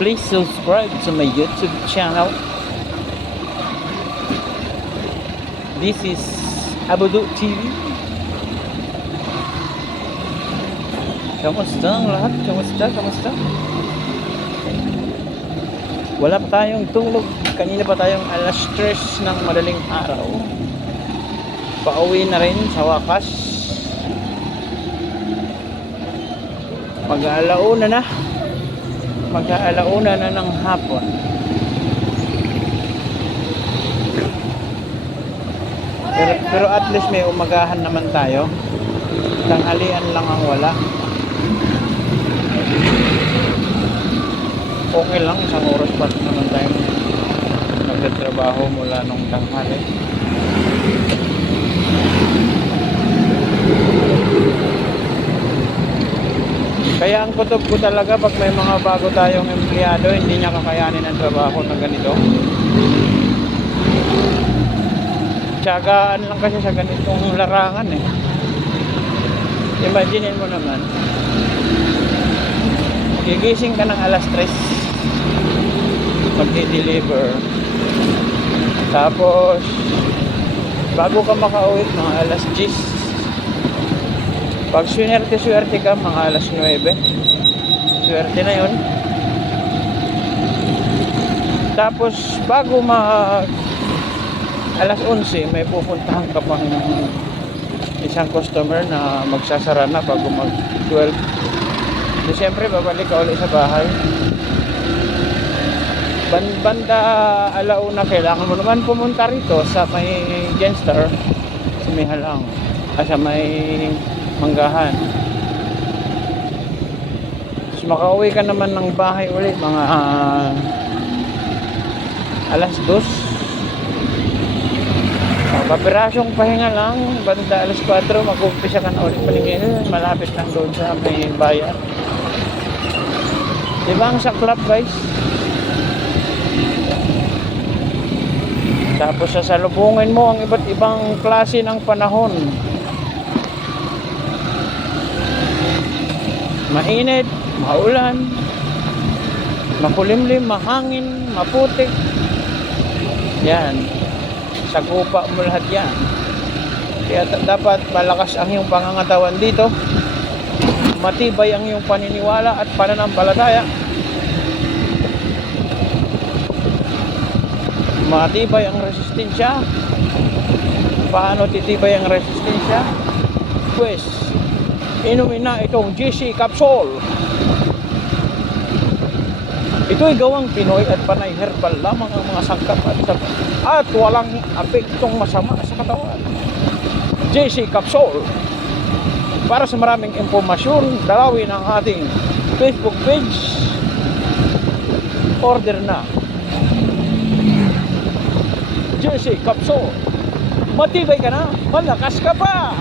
Please subscribe to my YouTube channel. This is Abudu TV. Kamusta ang lahat? Kamusta? Wala pa tayong tulog. Kanina pa tayong alas 3 ng madaling araw. Pauwi na rin sa wakas. Mag-aalauna na ng hapon. Pero at least may umagahan naman tayo. Tanghalian lang ang wala. Okay lang, isang oras pa naman tayo nagtatrabaho mula nung tanghali. Kaya ang kutob ko talaga pag may mga bago tayong empleyado, hindi niya kakayanin ang trabaho na ganito. Tiyagaan lang kasi sa ganitong larangan eh. Imaginin mo naman, gigising ka ng alas 3, magdi-deliver, tapos bago ka makauwi mga alas 10, pag swerte ka mga alas 9, swerte na yun. Tapos bago alas 11 may pupuntahan ka pang isang customer na magsasara na bago mag 12. So, siyempre babalik ka ulit sa bahay. Banda alauna kailangan mo naman pumunta rito sa may Genstar, sa may Halang, sa may Manggahan. So, makauwi ka naman ng bahay ulit mga alas 2. Kapirasyong pahinga lang, banda alas 4, mag-umpisa ka na ulit palingin. Malapit lang doon sa may bayan. Diba ang saklap guys? Tapos sasalubungin mo ang iba't ibang klase ng panahon. Mainit, maulan, makulimlim, mahangin, maputik. Yan. Sagupa mo lahat yan. Kaya dapat malakas ang iyong pangangatawan dito, matibay ang iyong paniniwala at pananampalataya, matibay ang resistensya. Paano titibay ang resistensya? Pues inumin na itong GC Capsule. Ito'y gawang Pinoy at panay herbal lamang ang mga sangkap at walang apektong masama sa katawan. JC Capsule. Para sa maraming impormasyon, dalawin ang ating Facebook page. Order na. JC Capsule. Matibay ka na, malakas ka pa.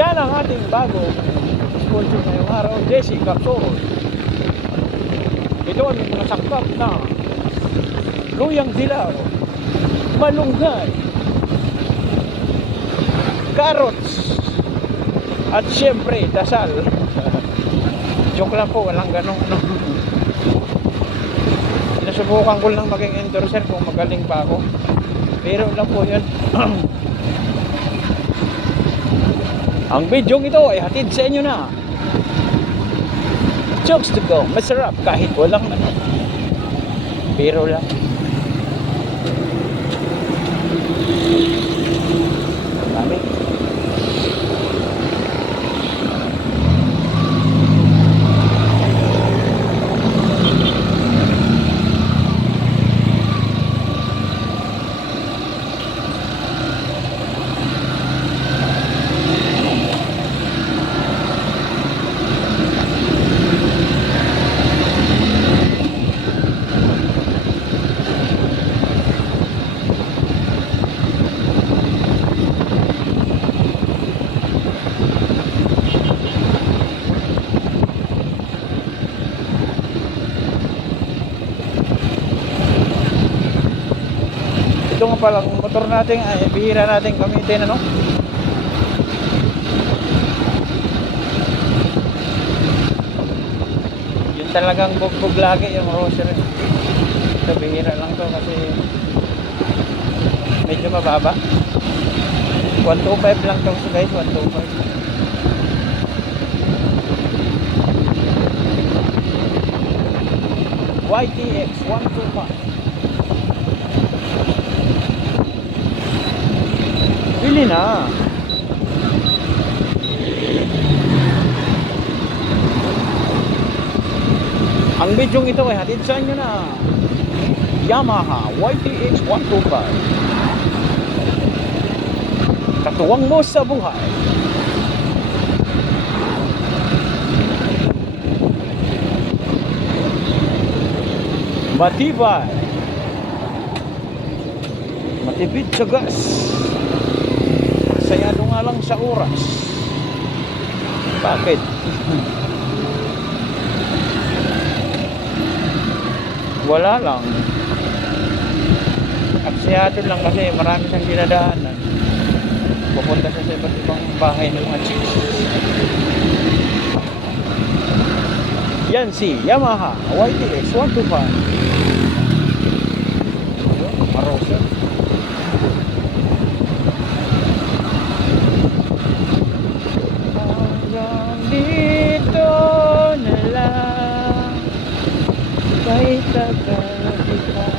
Yan ang ating bago sponsor ngayong araw, JC Capsule. Ito ay mga sakap na luyang dilaw, malunggay, carrots, at syempre dasal. Joke lang po, walang ganong nasubukan ko lang maging endorser kung magaling pa ako, pero lang po yun. Ang video ito ay hatid sa inyo na Jokes to go, masarap kahit walang manok. Pero lang. Dami. Ito nga pala, kung motor natin ay bihira natin gamitin, ano? talagang bugbog lagi yung rosary. Ito bihira lang to kasi medyo mababa. 125 lang to guys, 125. YTX 125. Bili na. Ang bidyong ito ay hatid sa inyo na Yamaha YTX 125. Katuwang mo sa buhay. Matibay. Matipid sa gas. Sayado nga lang sa oras. Bakit? Wala lang. Aksiyado lang kasi marami siyang dinadaanan. Pupunta siya sa iba't ibang bahay ng mga chicks. Yan si Yamaha YTX 125. Marosa. Hanggang dito na lang kay tagal kita.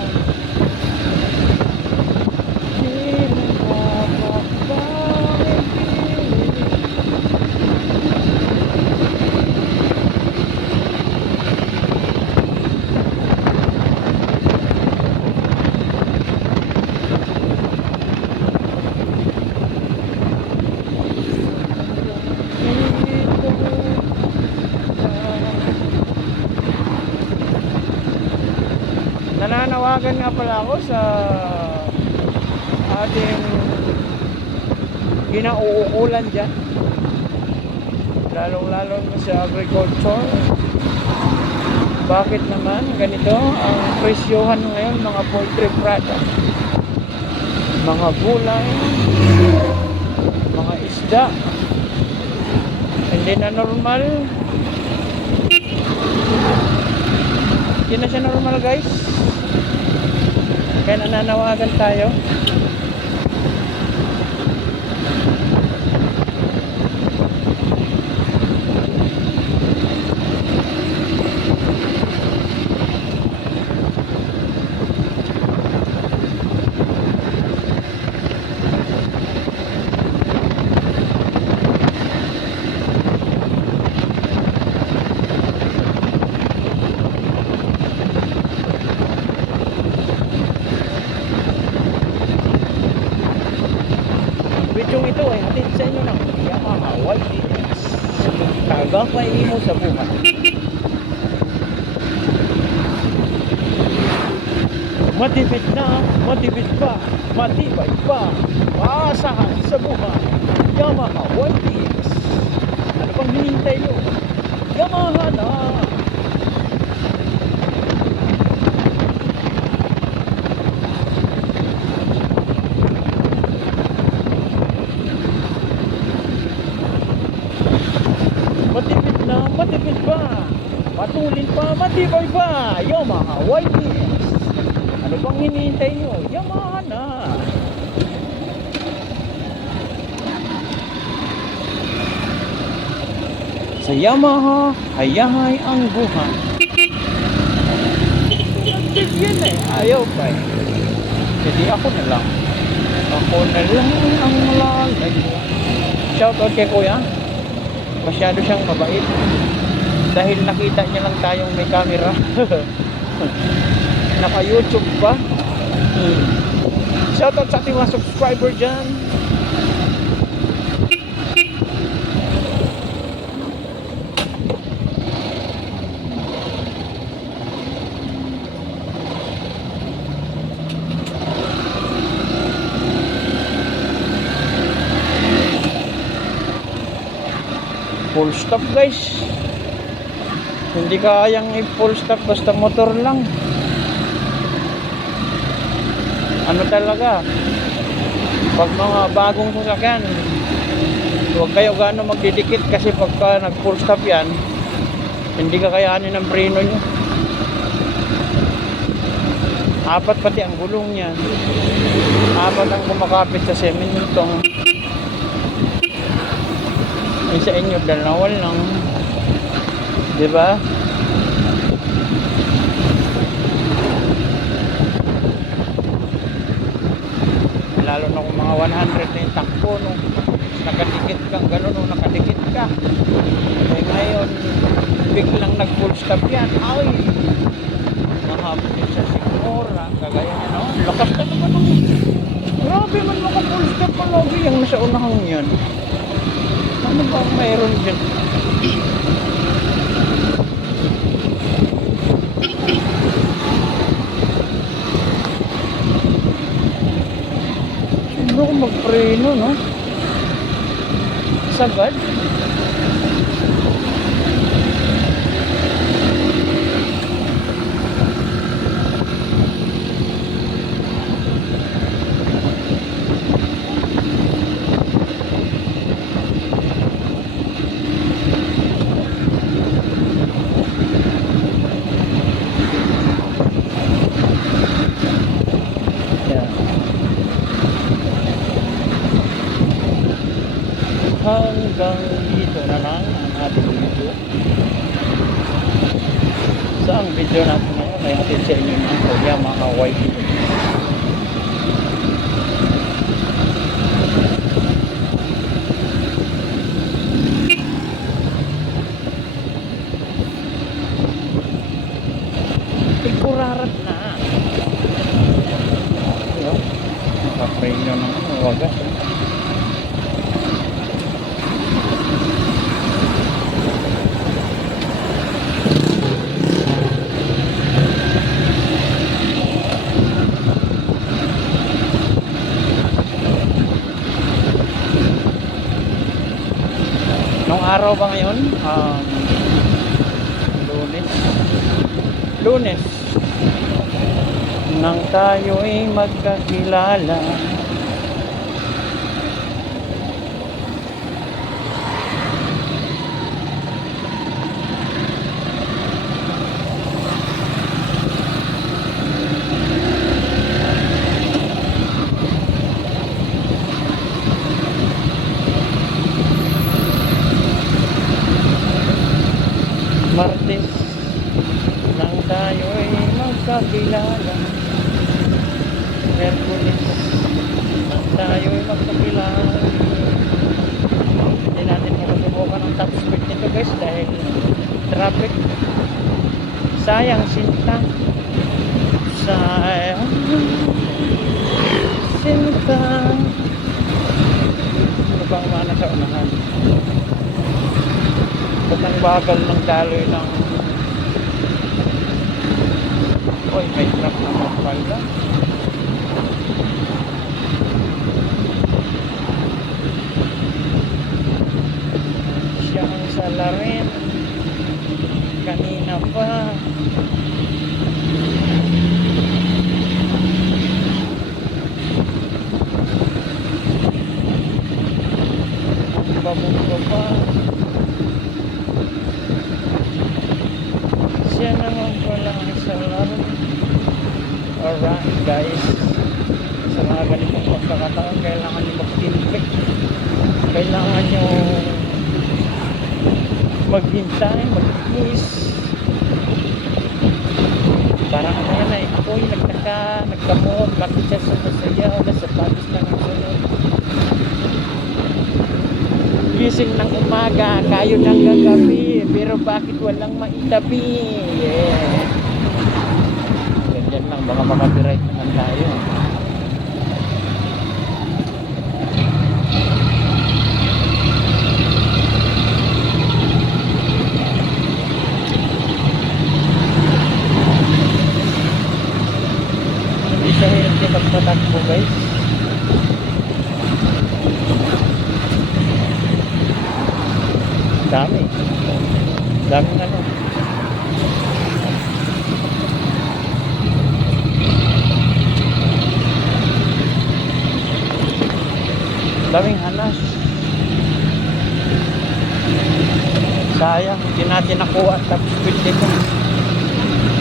Nananawagan nga pala ako sa ating ginauukulan dyan, lalong-lalo sa agriculture. Bakit naman ganito ang presyohan ngayon mga poultry product, mga gulay, mga isda? Hindi na normal. Hindi na siya normal guys. Kaya nananawagan tayo. Bidyong ito ay hatid sa inyo ng Yamaha YTX. Tagapay mo sa buhay. Matipid na, matipid pa, matibay pa, maasahan sa buhay. Yamaha YTX. Ano pang hinihintay nyo? Yamaha na! Matipid na, matipid pa, matulin pa, matibay pa. Yamaha YTX. Ano bang hinihintay nyo? Yamaha na. Sa Yamaha, hayahay ang buhay. Yan eh, ayaw pa eh. Jadi ako na lang. Ako na lang ang malalay. Shoutout kay kuya. Masyado siyang mabait. Dahil nakita niya lang tayong may camera. Naka-YouTube pa. Shoutout sa ating mga subscriber dyan. Full stop guys. Hindi kayang i-full stop basta motor lang. Ano talaga, pag mga bagong sasakyan, huwag kayo gaano magdidikit kasi pagka nag full stop yan, Hindi kakayanin ng preno nyo. Apat pati ang gulong niyan. Apat ang kumakapit sa sementong. Yung sa inyo, dalawa lang. Diba? Lalo na kung mga 100 na yung takbo, no? Nakadikit kang gano'n, no? Nakadikit ka. Eh ngayon, biglang nag-full stop yan. Ay! Nahabot yun sa Sigmora. Kagaya niya, no? Lakas ka naman, no? Grabe man maka-full stop pa lagi yung nasa unahang yan. Ano ba ang mayroon dyan? Siguro kung magpreno, no? Sagad. Hanggang dito na lang ang ating video. So ang video natin ngayon ay hatid sa inyo ng Kuya mga white. Ikurarat na. Nakapreno ng wagas. Nung araw ba ngayon? Lunes nang tayo'y magkakilala. Martes nang tayo'y magkakilala. Merkulis nang tayo'y magkakilala. Hindi natin makasubukan ang top speed nito guys dahil traffic. Sayang sinta. Sayang sinta. Ano bang mana sa unahan? Ba't ang bagal ng daloy ng... Uy, may truck na magpalda. Siya ang salarin. Kanina pa. Ang babungko pa. Siya naman pala ang salarin. Alright guys, sa mga ganitong pagkakataon kailangan nyo mag-tinpik, kailangan nyo maghintay, mag-kiss. Parang ano yan ay ako'y nagtamod, bakit siya sumasayaw, nasa patos na ng sunod. Gising ng umaga, kayo ng gagabi, pero bakit walang maitabi? Yeah. Yan lang, baka makapiright naman tayo. Hindi siya hindi magpatakbo guys. Dami. Daming ano. Daming hanas. Sayang, hindi natin nakuha. Tapos pwede ko.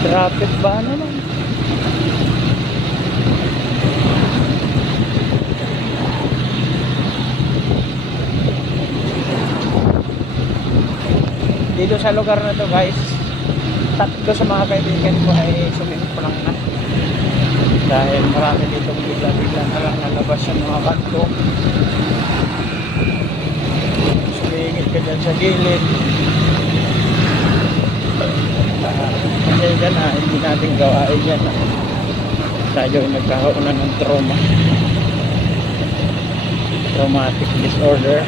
Traffic ba naman? Dito sa lugar na to guys, tatlo sa mga kaibigan ko ay swimming pool lang na. Dahil marami dito bigla-bigla na lang nalabas yung mga kanto. Sumingit ka dyan sa gilid. Kasi dyan hindi natin gawain dyan. Tayo ay nagkakaroon na ng trauma. Traumatic disorder.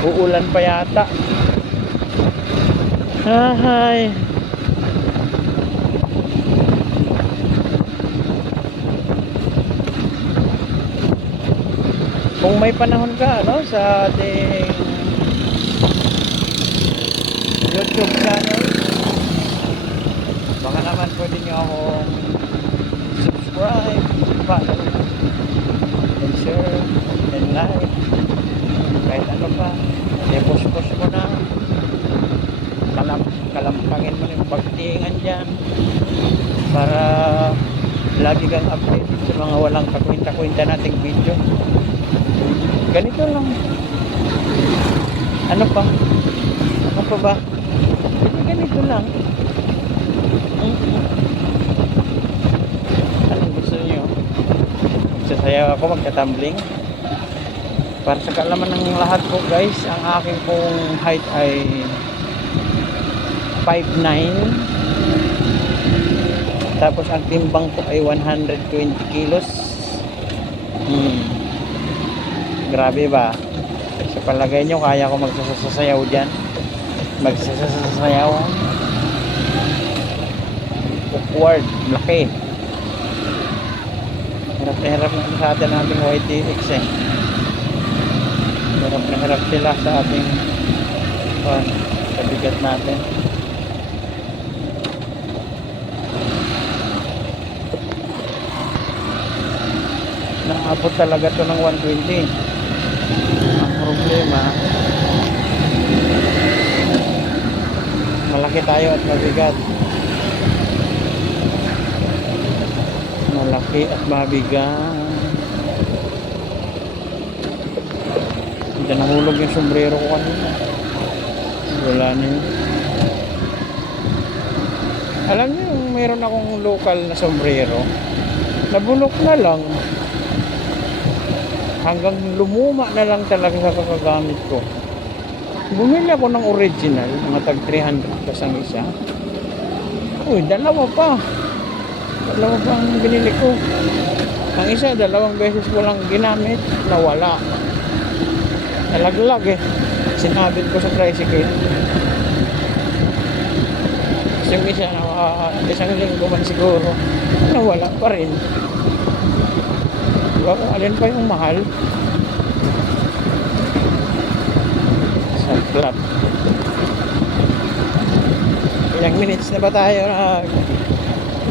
Uulan pa yata. Hi. Kung may panahon ka sa ating YouTube channel, baka naman pwede nyo akong subscribe, follow, and share, and like, kahit ano pa. Push mo na, kalampangin mo yung pagtingan dyan para lagi kang update sa mga walang kakwenta-kwenta nating video. Ganito lang. Ano pa ba? Ganito lang. Anong gusto niyo? Magsasayaw ako, magka-tumbling. Para sa kaalaman ng lahat po guys, ang aking pong height ay 5'9". Tapos ang timbang ko ay 120 kilos. Grabe ba? Sa palagay nyo, kaya ko magsasayaw dyan? Magsasayaw? Awkward, laki. Hirap na hirap na sa atin nating YTX eh. Hirap na hirap sila sa ating kabigat natin. Naabot talaga to ng 120. Ang problema, malaki tayo at mabigat. Malaki at mabigat. Hindi nahulog yung sombrero ko kanina. Wala na yun. Alam niyo yung meron akong local na sombrero, nabulok na lang. Hanggang lumuma na lang talaga sa kakagamit ko. Bumili ako ng original, mga tag 300 ang isa. Uy, dalawa pa ang binili ko. Ang isa, 2 beses ko lang ginamit, nawala. Nalaglag eh. Sinabit ko sa tricycle. Kasi yung isa, isang linggo man siguro, nawala pa rin. Alin pa yung mahal sa flat. Ilang minutes na ba tayo na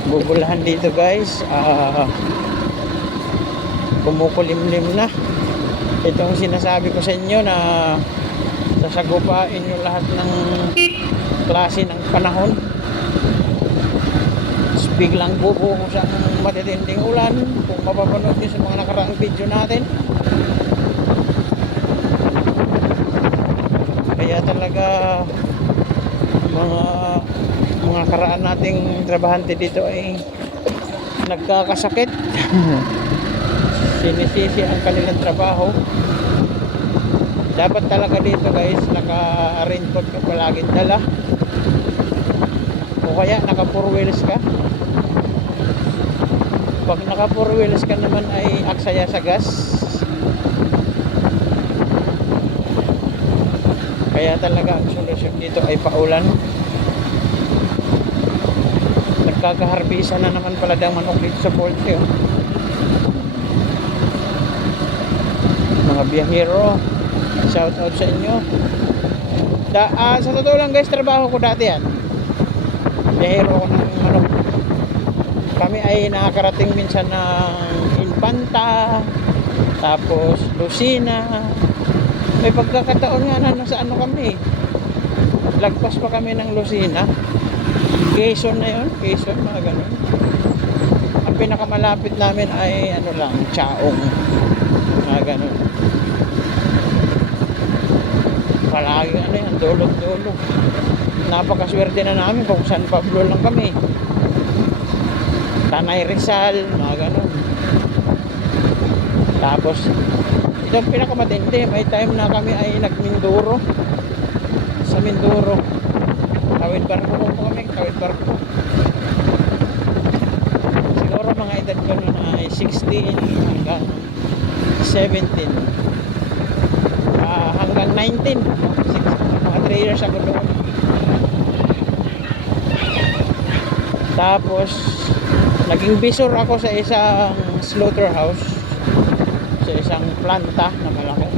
bubulahan dito guys? Kumukulimlim na. Itong sinasabi ko sa inyo na sasagupain yung lahat ng klase ng panahon. Biglang bubuhos ang matitinding ulan. Kung mapapanood nyo sa mga nakaraang video natin, Kaya talaga mga mga karaan nating trabahante dito ay nagkakasakit. Sinisisi ang kanilang trabaho. Dapat talaga dito guys, naka-raincoat ka palaging dala. O kaya naka 4 wheels ka. Pag naka 4 wheels ka naman ay aksaya sa gas. Kaya talaga ang solusyon dito ay paulan. Nagkakaharbisa na naman pala daw manok dito sa Porte. Mga biyahero, shout out sa inyo. Sa totoo lang guys, trabaho ko dati yan. Biyahero ko ng manok. Kami ay nakakarating minsan ng Infanta, tapos Lucina. May pagkakataon nga na nasa ano kami, lagpas pa kami ng Lucina. Quezon na yun, Quezon, mga ganun. Ang pinakamalapit namin ay ano lang, Chaong, mga ganun. Palagi ano yan, dulog-dulog. Napakaswerte na namin kung San Pablo lang kami, Tanay Rizal, mga ganun. Tapos itong pinakamatindi, may time na kami ay nagminduro. Sa Mindoro, Kawit Barko po kami, Kawit Barko. Siguro mga edad ko nun ay 16 hanggang 17, hanggang 19, mga 3 years ako doon. Tapos naging bisor ako sa isang slaughterhouse, sa isang planta na malaki.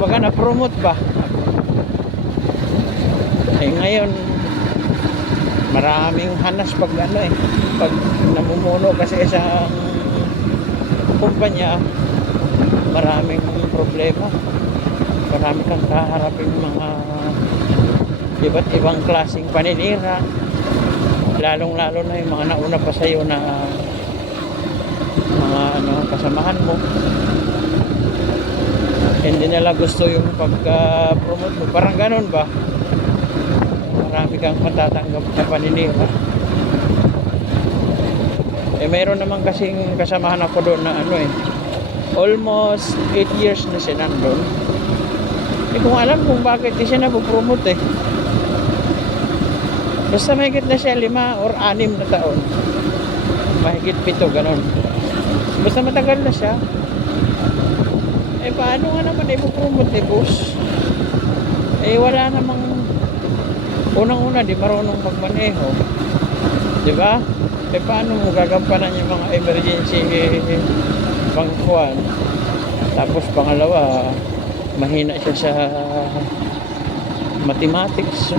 Baga na-promote ba? Eh ngayon maraming hanas pag ano pag namumuno kasi isang kumpanya, maraming problema. Marami kang kaharapin mga iba't ibang klaseng paninira. Lalong lalo na yung mga nauna pa sa'yo na mga kasamahan mo, hindi nila gusto yung pagka-promote mo, parang ganun ba, marami kang matatanggap na paninira. Mayroon naman kasing kasamahan ako doon na almost 8 years na siya nandun. Kung alam kung bakit di siya napopromote basta mahigit na siya 5 or 6 na taon, mahigit 7, ganun. Basta matagal na siya. Paano nga naman ipopromote boss? Wala namang, unang-una di marunong magmaneho, di ba? Paano mo gagampanan yung mga emergency pangkuan? Tapos pangalawa, mahina siya sa mathematics.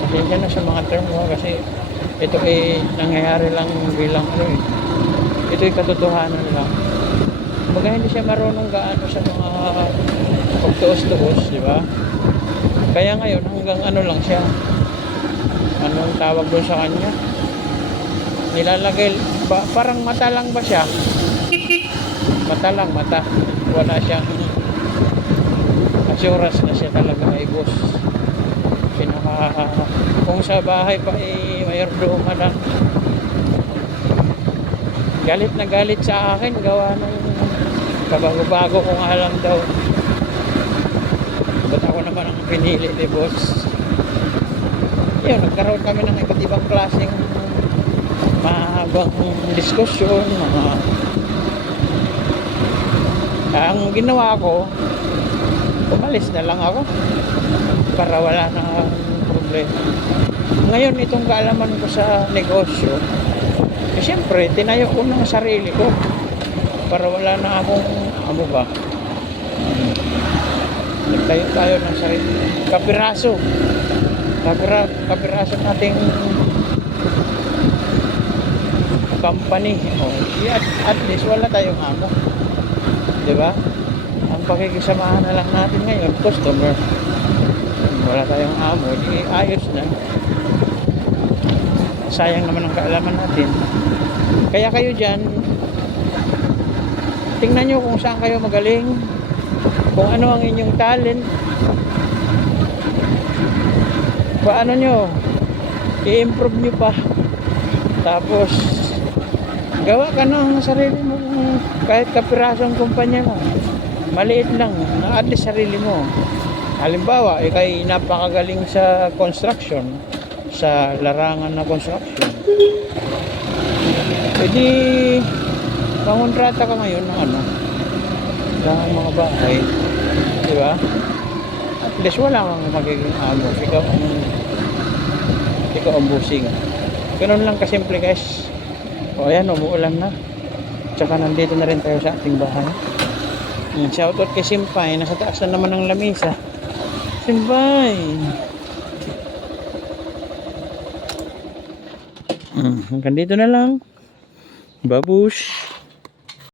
Pasensya na sa mga term mo kasi ito nangyayari lang bilang ito katotohanan lang. Baga hindi siya marunong gaano sa mga pagtuos-tuos, di ba? Kaya ngayon hanggang lang siya. Anong tawag doon sa kanya? Nilalagay parang mata lang ba siya? Mata lang, mata. Wala siyang assurance na siya talaga ay boss. Kung sa bahay pa mayordoma lang, galit na galit sa akin gawa ng kabago-bago kong alam daw. Ba't ako naman ang pinili ni boss? Yun, nagkaroon kami ng iba't ibang klaseng mahabang diskusyon. Ang ginawa ko, umalis na lang ako para wala na problema. Ngayon itong kaalaman ko sa negosyo, siyempre tinayo ko ng sarili ko para wala na akong nagtayo tayo ng sarili, kapiraso nating company. At least wala tayong amo, di ba? Ang pakikisamahan na lang natin ngayon customer. Wala tayong amo, di ayos na. Sayang naman ang kaalaman natin. Kaya kayo dyan, tingnan nyo kung saan kayo magaling, kung ano ang inyong talent. paano nyo, i-improve nyo pa. Tapos, gawa ka ng sarili mo, kahit kapirasong kumpanya lang. Maliit lang, na at least sarili mo. Halimbawa, ikay napakagaling sa construction, sa larangan na construction. Pwede, pangontrata ka ngayon ng ano, ng mga bahay. Di ba? At least wala kang magiging amo. Ikaw ang busing. Ganun lang kasimple guys. O ayan, umuulan na. Tsaka nandito na rin tayo sa ating bahay. Shoutout kay Simpay. Nasa taas na naman ng lamisa. Simpay! Hanggang dito na lang. Babush!